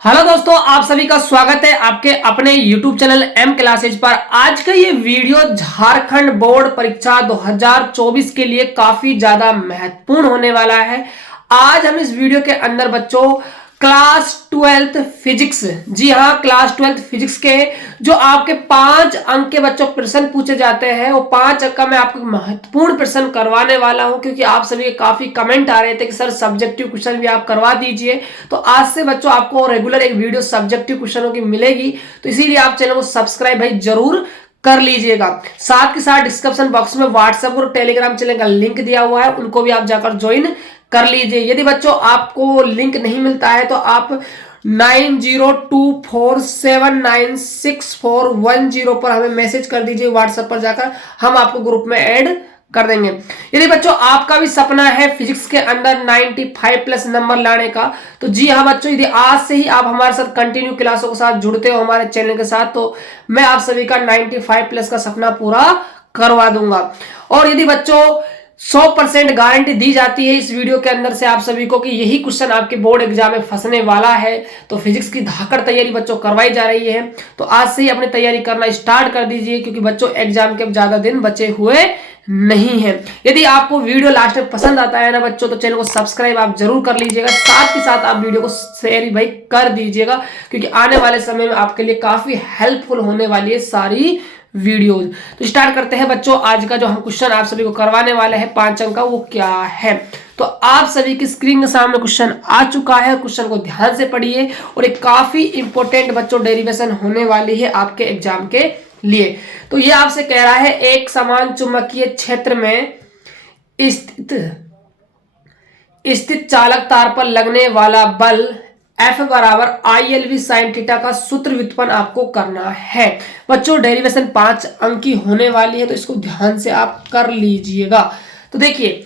Hello दोस्तों, आप सभी का स्वागत है आपके अपने YouTube चैनल एम क्लासेज पर। आज का ये वीडियो झारखंड बोर्ड परीक्षा 2024 के लिए काफी ज्यादा महत्वपूर्ण होने वाला है। आज हम इस वीडियो के अंदर बच्चों क्लास 12th फिजिक्स, जी हाँ, क्लास 12th फिजिक्स के जो आपके 5 अंक के बच्चों प्रश्न पूछे जाते हैं, वो 5 अंक का मैं आपको महत्वपूर्ण प्रश्न करवाने वाला हूं, क्योंकि आप सभी के काफी कमेंट आ रहे थे कि सर सब्जेक्टिव क्वेश्चन भी आप करवा दीजिए। तो आज से बच्चों आपको रेगुलर एक वीडियो सब्जेक्टिव क्वेश्चनों की मिलेगी, तो इसीलिए आप चैनल को सब्सक्राइब भाई जरूर कर लीजिएगा। साथ के साथ डिस्क्रिप्शन बॉक्स में व्हाट्सएप और टेलीग्राम चैनल का लिंक दिया हुआ है, उनको भी आप जाकर ज्वाइन कर लीजिए। यदि बच्चों आपको लिंक नहीं मिलता है तो आप 9024796410 पर हमें मैसेज कर दीजिए व्हाट्सएप पर जाकर, हम आपको ग्रुप में ऐड कर देंगे। यदि बच्चों आपका भी सपना है फिजिक्स के अंदर 95 प्लस नंबर लाने का, तो जी हाँ बच्चों, यदि आज से ही आप हमारे साथ कंटिन्यू क्लासों के साथ जुड़ते हो हमारे चैनल के साथ, तो मैं आप सभी का 95 प्लस का सपना पूरा करवा दूंगा। और यदि बच्चों 100% गारंटी दी जाती है इस वीडियो के अंदर से आप सभी को कि यही क्वेश्चन आपके बोर्ड एग्जाम में फंसने वाला है, तो फिजिक्स की धाकड़ तैयारी बच्चों करवाई जा रही है। तो आज से ही अपनी तैयारी करना स्टार्ट कर दीजिए, क्योंकि बच्चों एग्जाम के ज्यादा दिन बचे हुए नहीं है। यदि आपको वीडियो लास्ट में पसंद आता है ना बच्चों, तो चैनल को सब्सक्राइब आप जरूर कर लीजिएगा। साथ ही साथ आप वीडियो को शेयर भाई कर दीजिएगा, क्योंकि आने वाले समय में आपके लिए काफी हेल्पफुल होने वाली है सारी वीडियोज। तो स्टार्ट करते हैं बच्चों, आज का जो हम क्वेश्चन आप सभी को करवाने वाले हैं 5 अंक का, वो क्या है। तो आप सभी की स्क्रीन के सामने क्वेश्चन आ चुका है, क्वेश्चन को ध्यान से पढ़िए, और एक काफी इंपॉर्टेंट बच्चों डेरिवेशन होने वाली है आपके एग्जाम के लिए। तो ये आपसे कह रहा है एक समान चुंबकीय क्षेत्र में स्थित चालक तार पर लगने वाला बल F बराबर ILV साइन थीटा का सूत्र व्युत्पन्न आपको करना है। बच्चों डेरिवेशन 5 अंक की होने वाली है, तो इसको ध्यान से आप कर लीजिएगा। तो देखिए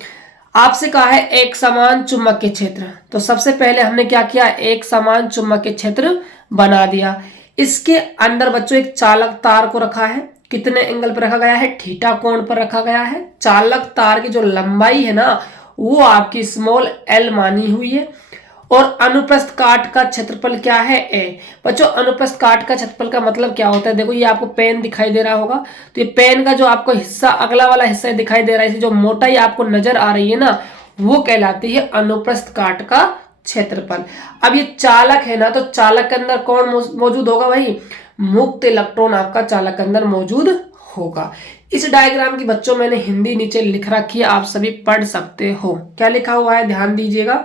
आपसे कहा है एक समान चुंबकीय क्षेत्र, तो सबसे पहले हमने क्या किया, एक समान चुंबकीय क्षेत्र बना दिया। इसके अंदर बच्चों एक चालक तार को रखा है, कितने एंगल पर रखा गया है, थीटा कोण पर रखा गया है। चालक तार की जो लंबाई है ना, वो आपकी स्मॉल l मानी हुई है, और अनुप्रस्थ काट का क्षेत्रफल क्या है, ए। बच्चों अनुप्रस्थ काट का क्षेत्रफल का मतलब क्या होता है, देखो ये आपको पेन दिखाई दे रहा होगा, तो ये पेन का जो आपको हिस्सा अगला वाला हिस्सा दिखाई दे रहा है, जो मोटाई आपको नजर आ रही है ना, वो कहलाती है अनुप्रस्थ काट का क्षेत्रफल। अब ये चालक है ना, तो चालक के अंदर कौन मौजूद होगा भाई, मुक्त इलेक्ट्रॉन आपका चालक के अंदर मौजूद होगा। इस डायग्राम की बच्चों मैंने हिंदी नीचे लिख रखी है, आप सभी पढ़ सकते हो। क्या लिखा हुआ है ध्यान दीजिएगा।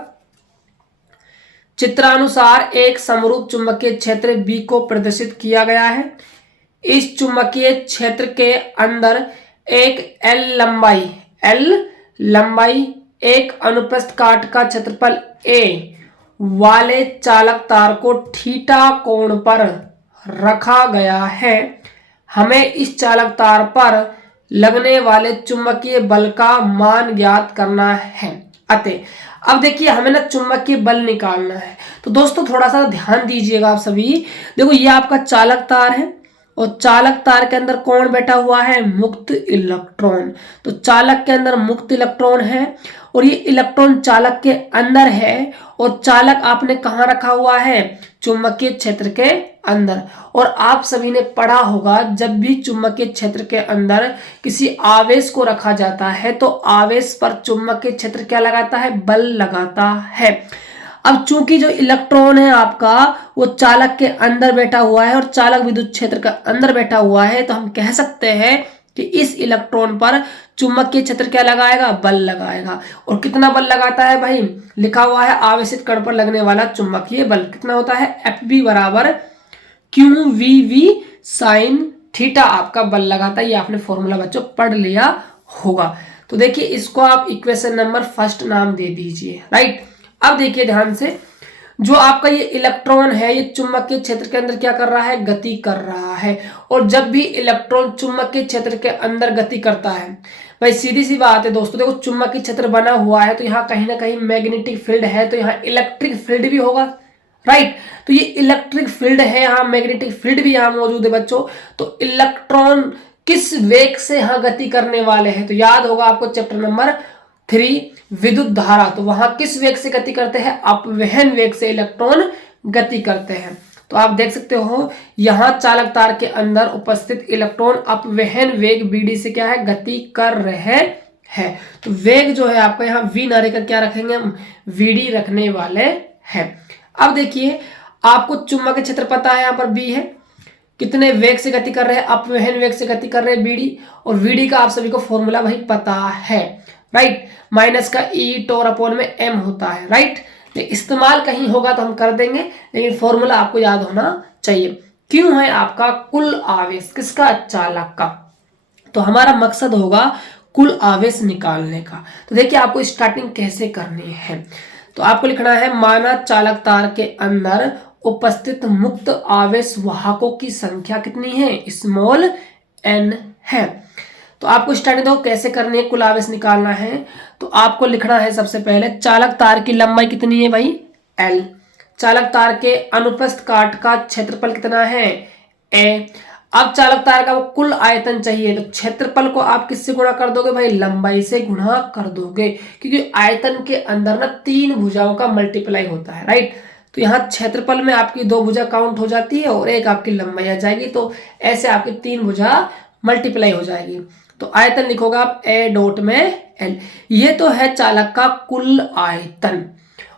चित्रानुसार एक समरूप चुंबकीय क्षेत्र B को प्रदर्शित किया गया है। इस चुंबकीय क्षेत्र के अंदर एक L लंबाई एक अनुप्रस्थ काट का क्षेत्रफल A वाले चालक तार को थीटा कोण पर रखा गया है। हमें इस चालक तार पर लगने वाले चुंबकीय बल का मान ज्ञात करना है। अतः अब देखिए हमें ना चुंबकीय बल निकालना है, तो दोस्तों थोड़ा सा ध्यान दीजिएगा आप सभी। देखो ये आपका चालक तार है, और चालक तार के अंदर कौन बैठा हुआ है, मुक्त इलेक्ट्रॉन। तो चालक के अंदर मुक्त इलेक्ट्रॉन है, और ये इलेक्ट्रॉन चालक के अंदर है, और चालक आपने कहाँ रखा हुआ है, चुंबकीय क्षेत्र के अंदर। और आप सभी ने पढ़ा होगा, जब भी चुंबकीय क्षेत्र के अंदर किसी आवेश को रखा जाता है, तो आवेश पर चुंबकीय क्षेत्र क्या लगाता है, बल लगाता है। अब चूंकि जो इलेक्ट्रॉन है आपका वो चालक के अंदर बैठा हुआ है, और चालक विद्युत क्षेत्र का अंदर बैठा हुआ है, तो हम कह सकते हैं कि इस इलेक्ट्रॉन पर चुंबकीय क्षेत्र क्या लगाएगा, बल लगाएगा। और कितना बल लगाता है भाई, लिखा हुआ है आवेशित कण पर लगने वाला चुंबकीय बल कितना होता है, FB बराबर QVV साइन थीटा आपका बल लगाता है। ये आपने फॉर्मूला बच्चों पढ़ लिया होगा। तो देखिए इसको आप इक्वेशन नंबर फर्स्ट नाम दे दीजिए, राइट। अब देखिए ध्यान से, जो आपका ये इलेक्ट्रॉन है, ये चुंबकीय क्षेत्र के अंदर क्या कर रहा है, गति कर रहा है। और जब भी इलेक्ट्रॉन चुंबकीय क्षेत्र के अंदर गति करता है, भाई सीधी सी बात है दोस्तों, देखो चुंबकीय क्षेत्र बना हुआ है, तो यहाँ कहीं ना कहीं मैग्नेटिक फील्ड है, तो यहाँ इलेक्ट्रिक फील्ड भी होगा, राइट। तो ये इलेक्ट्रिक फील्ड है, यहाँ मैग्नेटिक फील्ड भी यहाँ मौजूद है बच्चों। तो इलेक्ट्रॉन किस वेग से यहाँ गति करने वाले हैं, तो याद होगा आपको चैप्टर नंबर 3 विद्युत धारा, तो वहां किस वेग से गति करते हैं, अपवहन वेग से इलेक्ट्रॉन गति करते हैं। तो आप देख सकते हो यहाँ चालक तार के अंदर उपस्थित इलेक्ट्रॉन अपवहन वेग bd से क्या है, गति कर रहे हैं। तो वेग जो है आपका यहाँ v ना रहकर क्या रखेंगे हम, vd रखने वाले हैं। अब देखिए आपको चुंबकीय क्षेत्र पता है, यहाँ पर b है, कितने वेग से गति कर रहे हैं, अपवहन वेग से गति कर रहे हैं bd, और vd का आप सभी को फॉर्मूला भाई पता है, राइट। माइनस का e टोर अपॉन में m होता है, राइट। इस्तेमाल कहीं होगा तो हम कर देंगे, लेकिन फॉर्मूला आपको याद होना चाहिए। क्यों है आपका कुल आवेश किसका, चालक का। तो हमारा मकसद होगा कुल आवेश निकालने का। तो देखिए आपको स्टार्टिंग कैसे करनी है। तो आपको लिखना है माना चालक तार के अंदर उपस्थित मुक्त आवेश वाहकों की संख्या कितनी है, स्मॉल n है। तो आपको स्टार्टिंग देखो कैसे करनी है, कुल आवेश निकालना है। तो आपको लिखना है सबसे पहले चालक तार की लंबाई कितनी है भाई, L। चालक तार के अनुप्रस्थ काट का क्षेत्रफल कितना है, A। अब चालक तार का वो कुल आयतन चाहिए, तो क्षेत्रफल को आप किससे गुणा कर दोगे भाई, लंबाई से गुणा कर दोगे, क्योंकि आयतन के अंदर ना 3 भुजाओं का मल्टीप्लाई होता है, राइट। तो यहाँ क्षेत्रफल में आपकी 2 भुजा काउंट हो जाती है और एक आपकी लंबाई आ जाएगी, तो ऐसे आपकी 3 भुजा मल्टीप्लाई हो जाएगी। तो आयतन लिखोगे आप a डॉट में l। ये तो है चालक का कुल आयतन,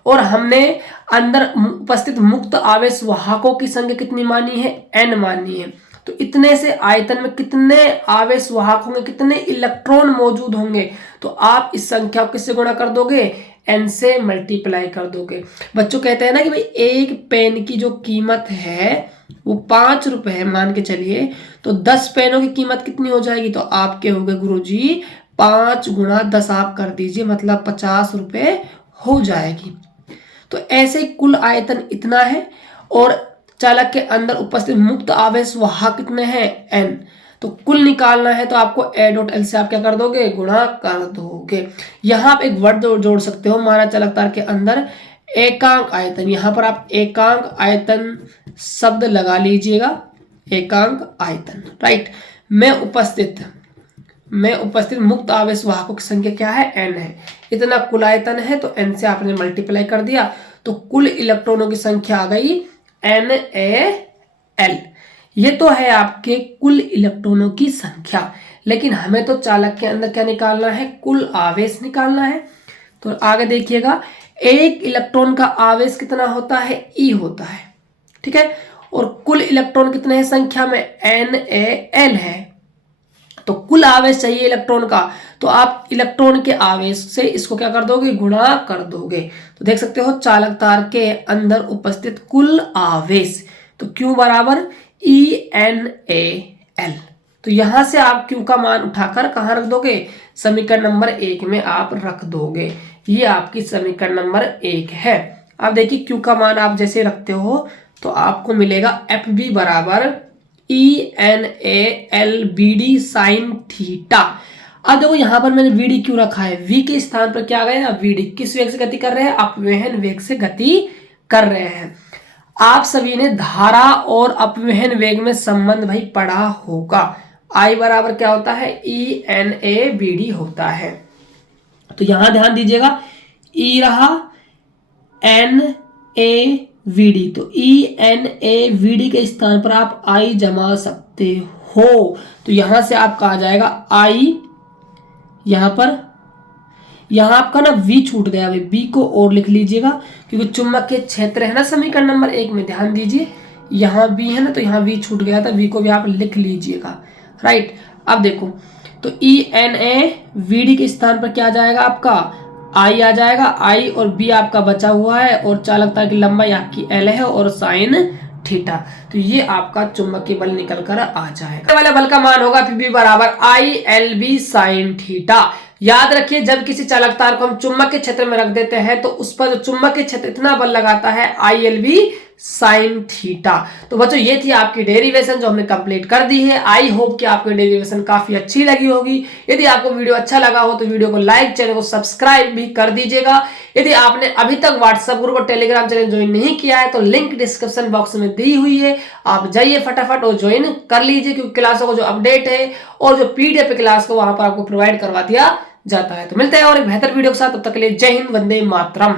और हमने अंदर उपस्थित मुक्त आवेश वाहकों की संख्या कितनी मानी है, n मानी है। तो इतने से आयतन में कितने आवेश वाहक होंगे, कितने इलेक्ट्रॉन मौजूद होंगे, तो आप इस संख्या को किससे गुणा कर दोगे, n से मल्टीप्लाई कर दोगे। बच्चों कहते हैं ना कि भाई एक पेन की जो कीमत है वो 5 रुपए है मान के चलिए, तो 10 पेनों की कीमत कितनी हो जाएगी, तो आपके हो गए गुरुजी 5 गुणा 10 आप कर दीजिए, मतलब 50 रुपए हो जाएगी। तो ऐसे कुल आयतन इतना है, और चालक के अंदर उपस्थित मुक्त आवेश वाहक कितने हैं, n। तो कुल निकालना है तो आपको a डॉट l से आप क्या कर दोगे, गुणा कर दोगे। यहाँ आप एक वर्ड जोड़ सकते हो, माना चालक तार के अंदर एकांक आयतन, यहाँ पर आप एकांक आयतन शब्द लगा लीजिएगा, एकांक आयतन, राइट। में उपस्थित मुक्त आवेश वाहकों की संख्या क्या है, n है। इतना कुल आयतन है तो n से आपने मल्टीप्लाई कर दिया, तो कुल इलेक्ट्रॉनों की संख्या आ गई NaL। ये तो है आपके कुल इलेक्ट्रॉनों की संख्या, लेकिन हमें तो चालक के अंदर क्या निकालना है, कुल आवेश निकालना है। तो आगे देखिएगा, एक इलेक्ट्रॉन का आवेश कितना होता है, E होता है, ठीक है। और कुल इलेक्ट्रॉन कितने हैं संख्या में, NaL है। तो कुल आवेश चाहिए इलेक्ट्रॉन का, तो आप इलेक्ट्रॉन के आवेश से इसको क्या कर दोगे, गुणा कर दोगे। तो देख सकते हो चालक तार के अंदर उपस्थित कुल आवेश, तो Q बराबर ENaL। तो यहां से आप Q का मान उठाकर कहां रख दोगे, समीकरण नंबर 1 में आप रख दोगे। ये आपकी समीकरण नंबर 1 है। अब देखिए Q का मान आप जैसे रखते हो तो आपको मिलेगा FB बराबर ENaL BD साइन थीटा। अब देखो यहां पर मैंने VD क्यों रखा है, V के स्थान पर क्या आ गया, VD। किस वेग से गति कर रहे हैं, अपवहन वेग से गति कर रहे हैं। आप सभी ने धारा और अपवहन वेग में संबंध भाई पढ़ा होगा, I बराबर क्या होता है, ENaBD होता है। तो यहां ध्यान दीजिएगा, E रहा NaVD, तो ENaVD के स्थान पर आप I जमा सकते हो। तो यहां से आपका आ जाएगा I, यहां आपका ना V छूट गया, V को और लिख लीजिएगा, क्योंकि चुंबक के क्षेत्र है ना समीकरण नंबर 1 में, ध्यान दीजिए यहाँ V है ना, तो यहाँ V छूट गया था, V को भी आप लिख लीजिएगा, राइट। अब देखो तो ENaVD के स्थान पर क्या आ जाएगा, आपका I आ जाएगा, I और B आपका बचा हुआ है, और चालकता की लंबाई आपकी L है और साइन थीटा। तो ये आपका चुंबकीय बल निकल कर आ जाएगा। वाले बल का मान होगा P बराबर ILB साइन थीटा। याद रखिए, जब किसी चालक तार को हम चुंबकीय क्षेत्र में रख देते हैं तो उस पर जो चुंबकीय क्षेत्र इतना बल लगाता है ILB साइन थीटा। तो बच्चों ये थी आपकी डेरिवेशन जो हमने कंप्लीट कर दी है। आई होप कि आपको डेरिवेशन काफी अच्छी लगी होगी। यदि आपको वीडियो अच्छा लगा हो तो वीडियो को लाइक, चैनल को सब्सक्राइब भी कर दीजिएगा। यदि आपने अभी तक व्हाट्सएप ग्रुप और टेलीग्राम चैनल ज्वाइन नहीं किया है तो लिंक डिस्क्रिप्शन बॉक्स में दी हुई है, आप जाइए फटाफट और ज्वाइन कर लीजिए, क्योंकि क्लासों को जो अपडेट है और जो PDF क्लास को वहां पर आपको प्रोवाइड करवा दिया जाता है। तो मिलते हैं और एक बेहतर वीडियो के साथ, तब तक के लिए जय हिंद, वंदे मातरम।